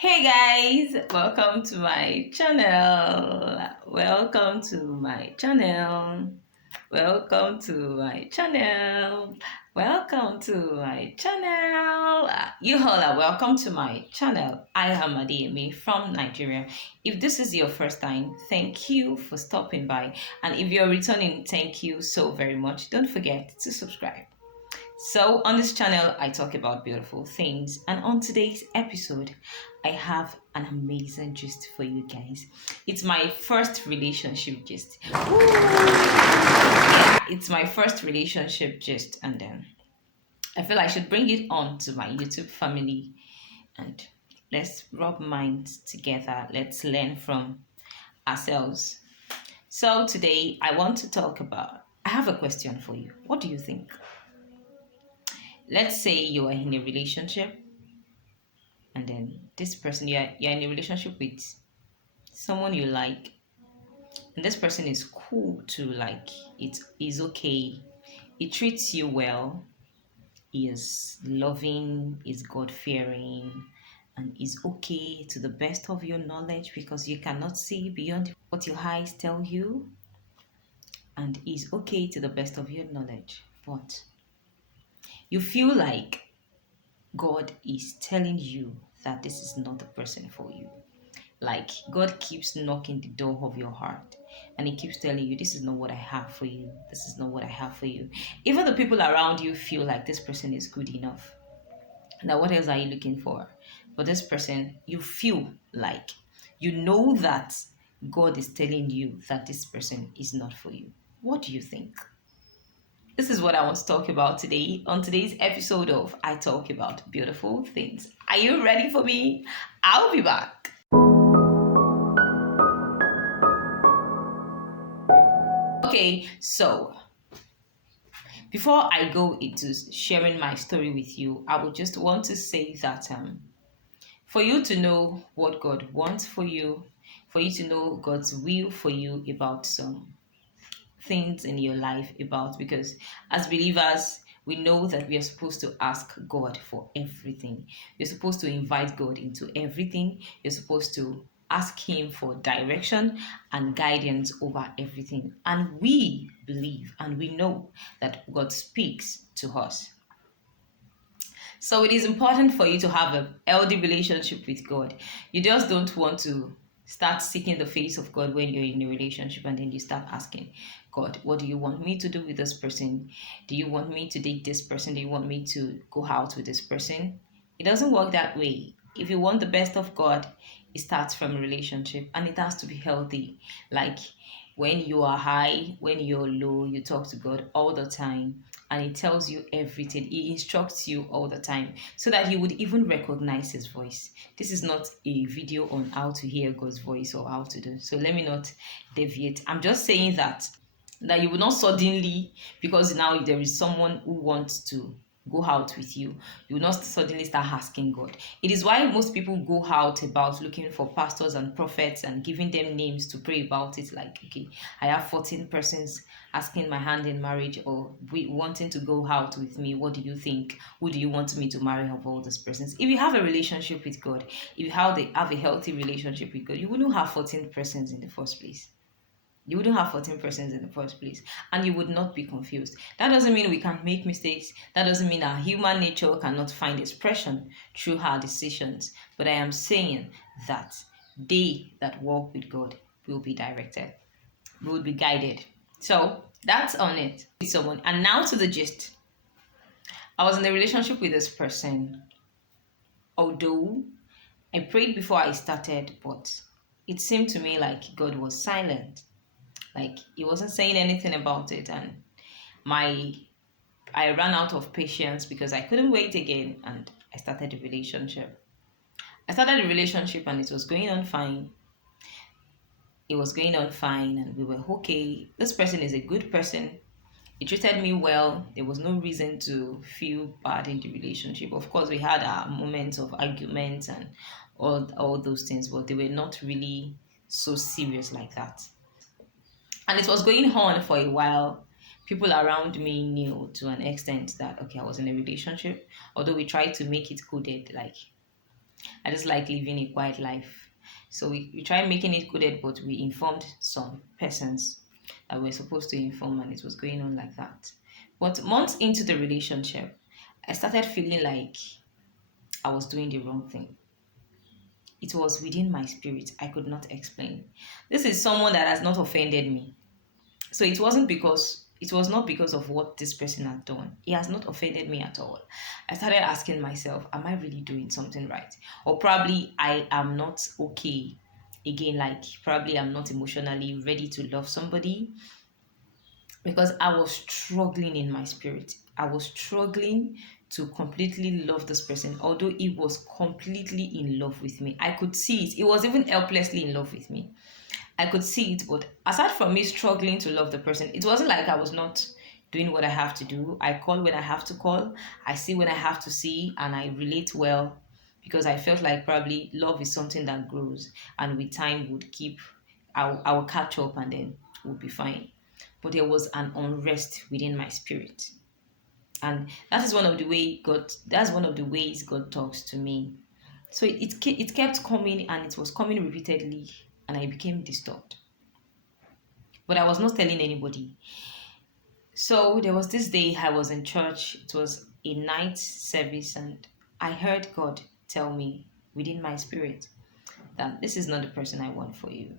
Hey guys, welcome to my channel. Welcome to my channel. Welcome to my channel. Welcome to my channel. You all are welcome to my channel. I am Adeyemi from Nigeria. If this is your first time, thank you for stopping by. And if you're returning, thank you so very much. Don't forget to subscribe. So, on this channel, I talk about beautiful things, and on today's episode, I have an amazing gist for you guys. It's my first relationship gist. Yeah, it's my first relationship gist, and I feel I should bring it on to my YouTube family and let's rub minds together. Let's learn from ourselves. So, today, I want to talk about. I have a question for you. What do you think? Let's say you are in a relationship and then this person you're in a relationship with someone you like, and this person is cool to, like, it is okay, he treats you well, he is loving, is god-fearing, and is okay to the best of your knowledge because you cannot see beyond what your eyes tell you, and is okay to the best of your knowledge, but you feel like God is telling you that this is not the person for you. Like, God keeps knocking the door of your heart and He keeps telling you, this is not what I have for you. This is not what I have for you. Even the people around you feel like this person is good enough. Now, what else are you looking for? For this person, you feel like you know that God is telling you that this person is not for you. What do you think? This is what I want to talk about today on today's episode of I Talk About Beautiful Things. Are you ready for me? I'll be back. Okay, so before I go into sharing my story with you, I would just want to say that for you to know what God wants for you, for you to know God's will for you about some things in your life, about, because as believers we know that we are supposed to ask God for everything. You're supposed to invite God into everything. You're supposed to ask Him for direction and guidance over everything. And we believe and we know that God speaks to us. So it is important for you to have a healthy relationship with God. You just don't want to start seeking the face of God when you're in a relationship and then you start asking God, what do you want me to do with this person? Do you want me to date this person? Do you want me to go out with this person? It doesn't work that way. If you want the best of God, it starts from a relationship and it has to be healthy. Like, when you are high, when you're low, you talk to God all the time and He tells you everything. He instructs you all the time so that you would even recognize His voice. This is not a video on how to hear God's voice or how to do. So let me not deviate. I'm just saying that you will not suddenly, because now there is someone who wants to go out with you, you will not suddenly start asking God. It is why most people go out about looking for pastors and prophets and giving them names to pray about it. Like, okay, I have 14 persons asking my hand in marriage or wanting to go out with me. What do you think? Who do you want me to marry of all these persons? If you have a relationship with God, if you have a healthy relationship with God, you wouldn't have 14 persons in the first place. You wouldn't have 14 persons in the first place, and you would not be confused. That doesn't mean we can't make mistakes. That doesn't mean our human nature cannot find expression through our decisions. But I am saying that they that walk with God will be directed, will be guided. So that's on it with someone. And now to the gist. I was in a relationship with this person, although I prayed before I started, but it seemed to me like God was silent. Like, He wasn't saying anything about it, and my I ran out of patience because I couldn't wait again, and I started a relationship. I started a relationship and it was going on fine. It was going on fine and we were okay. This person is a good person. He treated me well. There was no reason to feel bad in the relationship. Of course, we had our moments of arguments and all those things, but they were not really so serious like that. And it was going on for a while. People around me knew to an extent that, okay, I was in a relationship, although we tried to make it coded, like I just like living a quiet life. So we tried making it coded, but we informed some persons that we're supposed to inform, and it was going on like that. But months into the relationship, I started feeling like I was doing the wrong thing. It was within my spirit. I could not explain. This is someone that has not offended me. So it was not because of what this person had done. He has not offended me at all. I started asking myself, am I really doing something right? Or probably I am not okay. Again, like probably I'm not emotionally ready to love somebody because I was struggling in my spirit. I was struggling to completely love this person, although he was completely in love with me. I could see it. He was even helplessly in love with me. I could see it, but aside from me struggling to love the person, it wasn't like I was not doing what I have to do. I call when I have to call, I see when I have to see, and I relate well because I felt like probably love is something that grows and with time would keep, I will catch up and then we'll be fine. But there was an unrest within my spirit. And that's one of the ways God talks to me. So it kept coming and it was coming repeatedly and I became disturbed. But I was not telling anybody. So there was this day I was in church. It was a night service, and I heard God tell me within my spirit that this is not the person I want for you.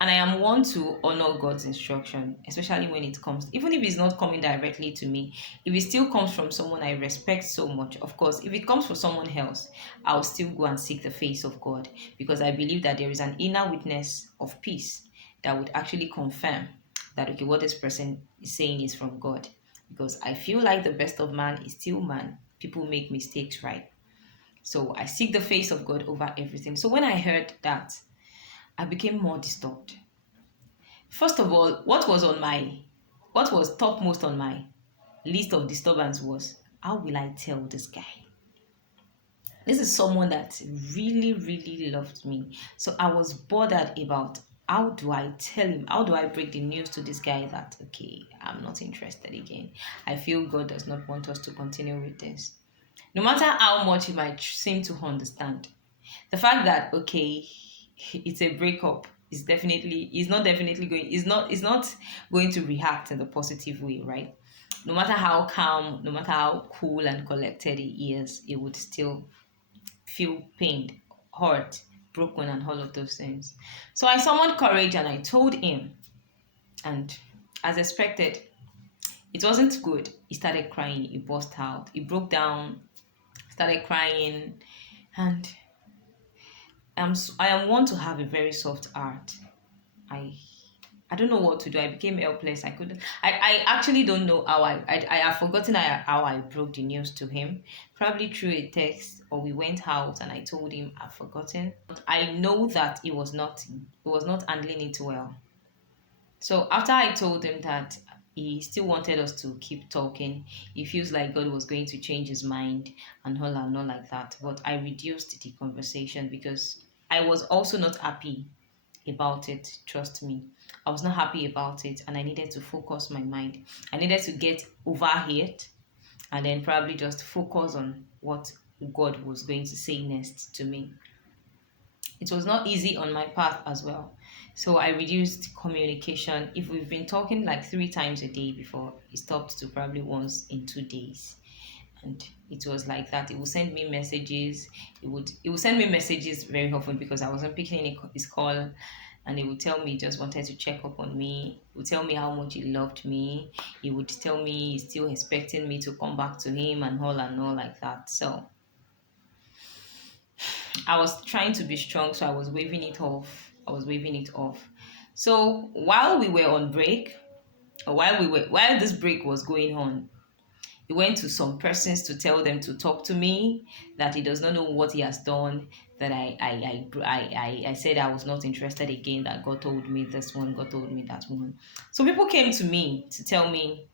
And I am one to honor God's instruction, especially when it comes, even if it's not coming directly to me, if it still comes from someone I respect so much. Of course, if it comes from someone else, I'll still go and seek the face of God because I believe that there is an inner witness of peace that would actually confirm that, okay, what this person is saying is from God. Because I feel like the best of man is still man. People make mistakes, right? So I seek the face of God over everything. So when I heard that, I became more disturbed. First of all, what was topmost on my list of disturbance was how will I tell this guy? This is someone that really, really loved me. So I was bothered about how do I tell him? How do I break the news to this guy that okay, I'm not interested again? I feel God does not want us to continue with this. No matter how much he might seem to understand, the fact that okay, it's a breakup is not going to react in the positive way, right? No matter how calm, no matter how cool and collected he is, he would still feel pained, hurt, broken, and all of those things. So I summoned courage and I told him, and as expected, it wasn't good. He started crying, he burst out, he broke down, started crying, and I am one to have a very soft heart. I I don't know what to do. I became helpless. I couldn't. I actually don't know how I have forgotten how I broke the news to him. Probably through a text or we went out and I told him I've forgotten. But I know that he was not handling it well. So after I told him that he still wanted us to keep talking, he feels like God was going to change his mind and all like that. But I reduced the conversation because I was also not happy about it. Trust me. I was not happy about it and I needed to focus my mind. I needed to get over it and then probably just focus on what God was going to say next to me. It was not easy on my path as well. So I reduced communication. If we've been talking like 3 times a day before, it stopped to probably once in 2 days. And it was like that. It would send me messages. It would send me messages very often because I wasn't picking his call, and he would tell me he just wanted to check up on me. He would tell me how much he loved me. He would tell me he's still expecting me to come back to him and all like that. So I was trying to be strong, so I was waving it off. I was waving it off. So while we were on break, or while this break was going on, he went to some persons to tell them to talk to me, that he does not know what he has done, that I said I was not interested again, that God told me this one, God told me that one. So people came to me to tell me,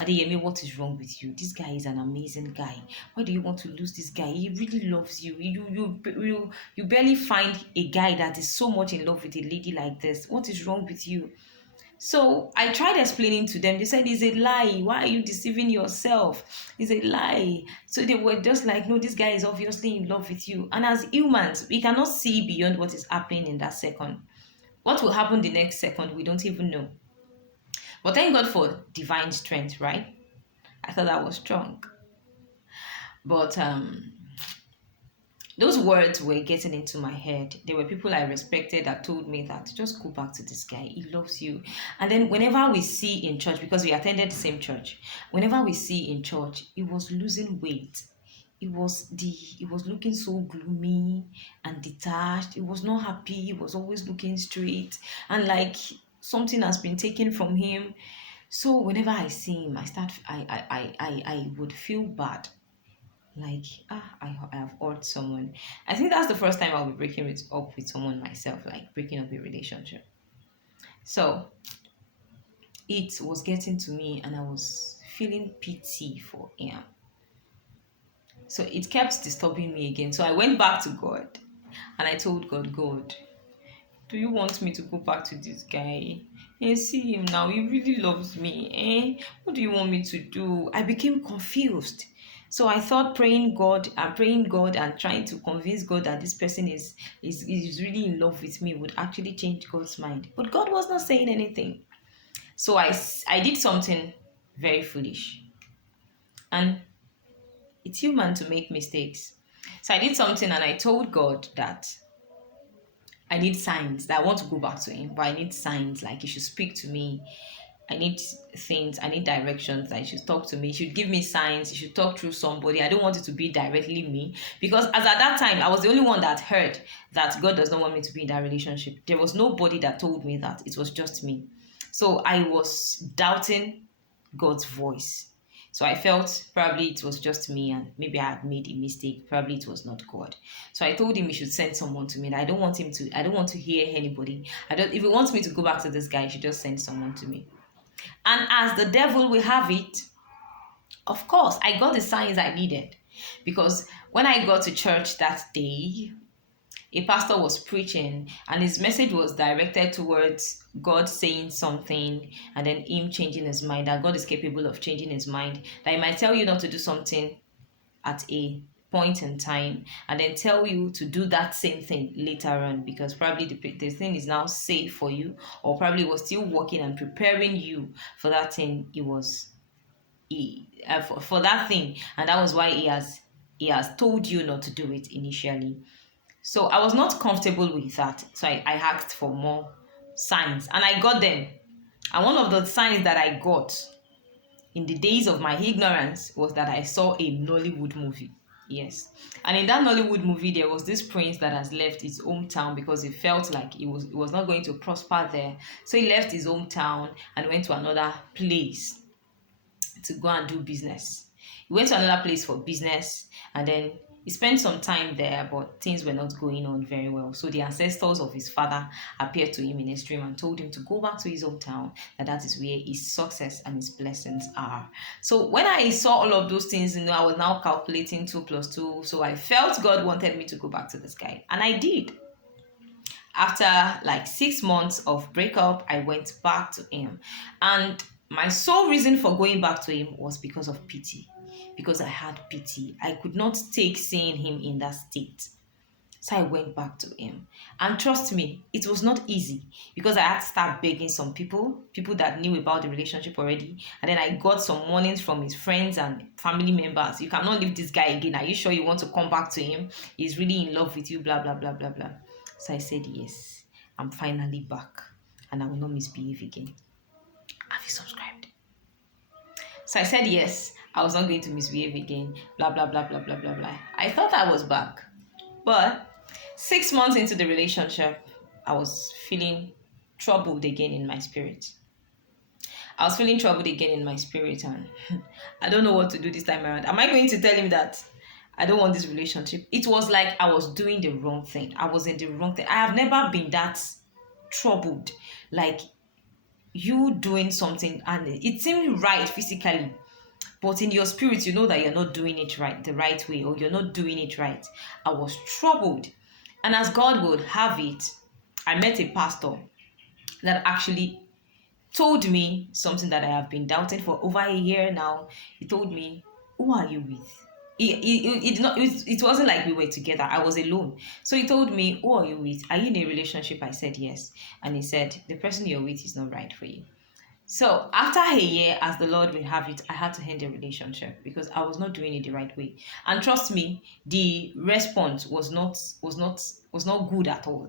Adeyemi, what is wrong with you? This guy is an amazing guy. Why do you want to lose this guy? He really loves you. You barely find a guy that is so much in love with a lady like this. What is wrong with you? So I tried explaining to them. They said, it's a lie. Why are you deceiving yourself? It's a lie. So they were just like, no, this guy is obviously in love with you. And as humans, we cannot see beyond what is happening in that second. What will happen the next second, we don't even know. But thank God for divine strength, right? I thought I was strong. But those words were getting into my head. There were people I respected that told me that just go back to this guy. He loves you. And then whenever we see in church, because we attended the same church, whenever we see in church, he was losing weight. He was looking so gloomy and detached. He was not happy. He was always looking straight and like something has been taken from him. So whenever I see him, I would feel bad, like I have hurt someone. I think that's the first time I'll be breaking it up with someone myself, like breaking up a relationship. So it was getting to me and I was feeling pity for him. So it kept disturbing me again. So I went back to God and I told God, do you want me to go back to this guy? See him now, he really loves me. What do you want me to do? I became confused. So I thought praying God and trying to convince God that this person is really in love with me would actually change God's mind. But God was not saying anything. So I did something very foolish. And it's human to make mistakes. So I did something and I told God that I need signs, that I want to go back to him, but I need signs, like he should speak to me. I need things, I need directions, that he should talk to me, he should give me signs, he should talk through somebody. I don't want it to be directly me, because as at that time, I was the only one that heard that God does not want me to be in that relationship. There was nobody that told me that, it was just me. So I was doubting God's voice. So I felt probably it was just me and maybe I had made a mistake. Probably it was not God. So I told him he should send someone to me. I don't want to hear anybody. If he wants me to go back to this guy, he should just send someone to me. And as the devil will have it, of course, I got the signs I needed. Because when I got to church that day, a pastor was preaching and his message was directed towards God saying something and then him changing his mind, that God is capable of changing his mind, that he might tell you not to do something at a point in time and then tell you to do that same thing later on, because probably the thing is now safe for you, or probably was still working and preparing you for that thing for that thing, and that was why he has told you not to do it initially. So I was not comfortable with that. So I asked for more signs and I got them. And one of the signs that I got in the days of my ignorance was that I saw a Nollywood movie. Yes. And in that Nollywood movie, there was this prince that has left his hometown because he felt like it was not going to prosper there. So he left his hometown and went to another place to go and do business. He went to another place for business and then he spent some time there, but things were not going on very well. So the ancestors of his father appeared to him in a dream and told him to go back to his hometown, that is where his success and his blessings are. So when I saw all of those things, I was now calculating 2 plus 2. So I felt God wanted me to go back to this guy. And I did. After like 6 months of breakup, I went back to him. And my sole reason for going back to him was because of pity. Because I had pity. I could not take seeing him in that state. So I went back to him. And trust me, it was not easy, because I had to start begging some people that knew about the relationship already. And then I got some warnings from his friends and family members. You cannot leave this guy again. Are you sure you want to come back to him? He's really in love with you, blah, blah, blah, blah, blah. So I said, yes, I'm finally back and I will not misbehave again. Have you subscribed? So I said, yes, I was not going to misbehave again, blah, blah, blah, blah, blah, blah, blah. I thought I was back. But 6 months into the relationship, I was feeling troubled again in my spirit. And I don't know what to do this time around. Am I going to tell him that I don't want this relationship? It was like I was doing the wrong thing. I was in the wrong thing. I have never been that troubled. Like you doing something and it seemed right physically, but in your spirit, you know that you're not doing it right, the right way, or you're not doing it right. I was troubled. And as God would have it, I met a pastor that actually told me something that I have been doubting for over a year now. He told me, "Who are you with?" It wasn't like we were together. I was alone. So he told me, "Who are you with? Are you in a relationship?" I said yes. And he said, "The person you're with is not right for you." So after a year, as the Lord will have it, I had to end the relationship because I was not doing it the right way. And trust me, the response was not good at all.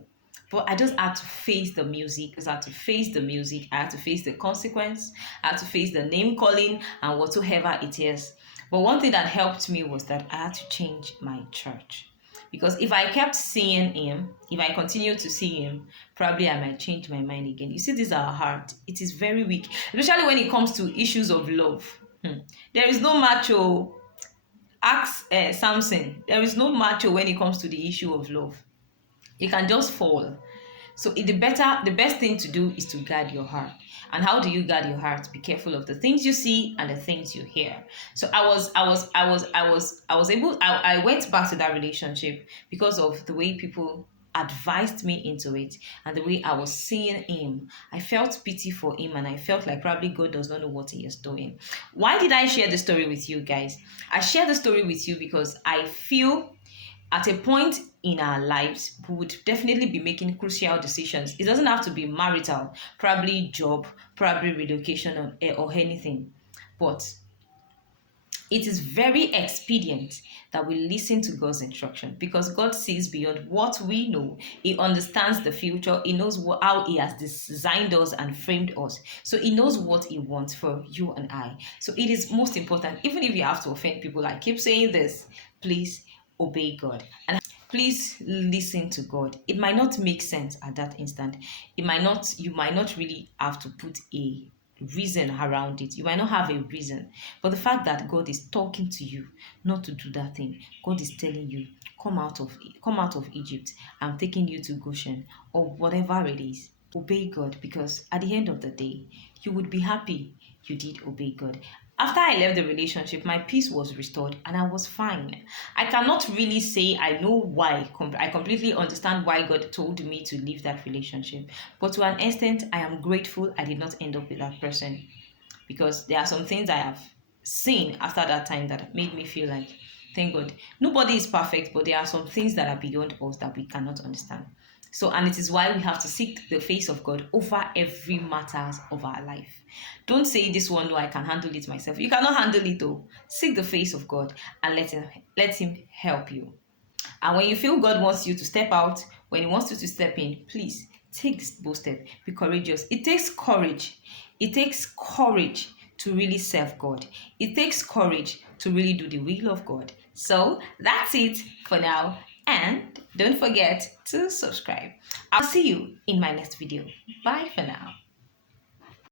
But I just had to face the music. I had to face the music. I had to face the consequence. I had to face the name calling and whatsoever it is. But one thing that helped me was that I had to change my church. Because if I kept seeing him, if I continue to see him, probably I might change my mind again. You see, this is our heart. It is very weak, especially when it comes to issues of love. There is no macho. Ask Samson. There is no macho when it comes to the issue of love. You can just fall. So the best thing to do is to guard your heart. And how do you guard your heart? Be careful of the things you see and the things you hear. So I went back to that relationship because of the way people advised me into it and the way I was seeing him. I felt pity for him and I felt like probably God does not know what he is doing. Why did I share the story with you guys? I share the story with you because I feel at a point in our lives, we would definitely be making crucial decisions. It doesn't have to be marital, probably job, probably relocation, or anything. But it is very expedient that we listen to God's instruction because God sees beyond what we know. He understands the future. He knows how He has designed us and framed us. So He knows what He wants for you and I. So it is most important, even if you have to offend people. I keep saying this, please obey God. And please listen to God. It might not make sense at that instant. You might not really have to put a reason around it. You might not have a reason. But the fact that God is talking to you not to do that thing, God is telling you, come out of Egypt. I'm taking you to Goshen or whatever it is. Obey God because at the end of the day, you would be happy you did obey God. After I left the relationship, my peace was restored and I was fine. I cannot really say I know why. I completely understand why God told me to leave that relationship. But to an extent, I am grateful I did not end up with that person because there are some things I have seen after that time that made me feel like, thank God. Nobody is perfect, but there are some things that are beyond us that we cannot understand. So, and it is why we have to seek the face of God over every matters of our life. Don't say this one, no, I can handle it myself. You cannot handle it though. Seek the face of God and let him help you. And when you feel God wants you to step out, when He wants you to step in, please take this bold step. Be courageous. It takes courage. It takes courage to really serve God. It takes courage to really do the will of God. So that's it for now. And don't forget to subscribe. I'll see you in my next video. Bye for now.